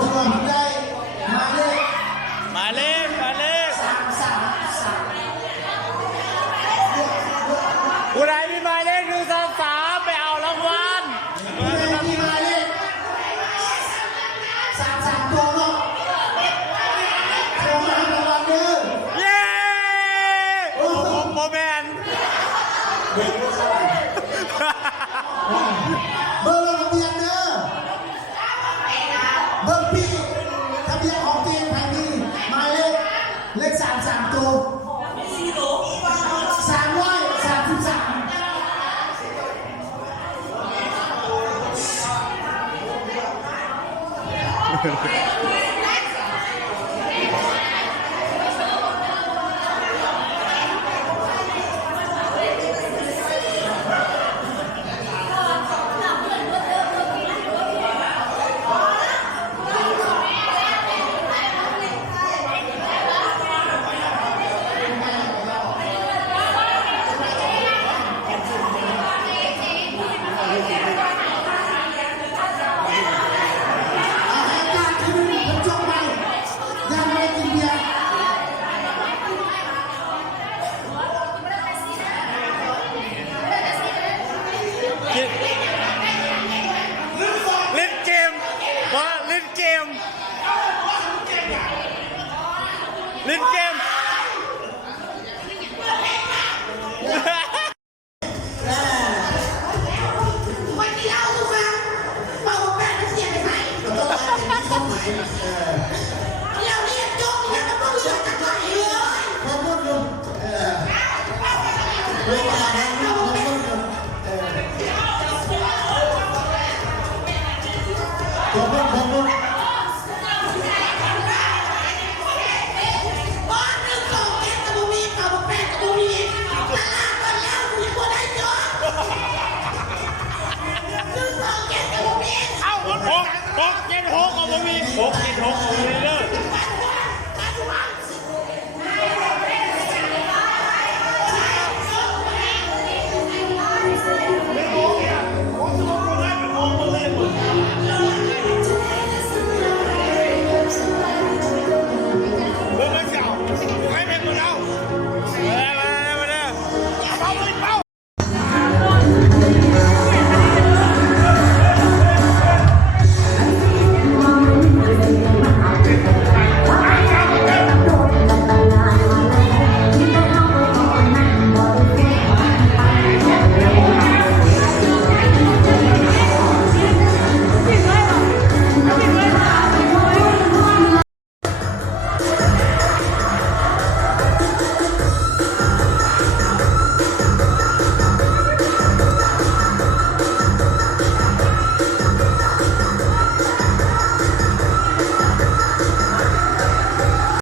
ทวงได้มาเลข หมายเลข 333ผู้ใดมีหมายเลข133ไปเอารางวัล ผู้ใดมีหมายเลข33ตัวเนาะโทรมาหารางวัลเด้อ เย้โมเมนต์ เบอร์ทะเบียนเด้อเบอร์ปีทะเบียนของเกณฑ์ไทยนี่หมายเลข33ตัวเล่นเกมว่าเล่นเกม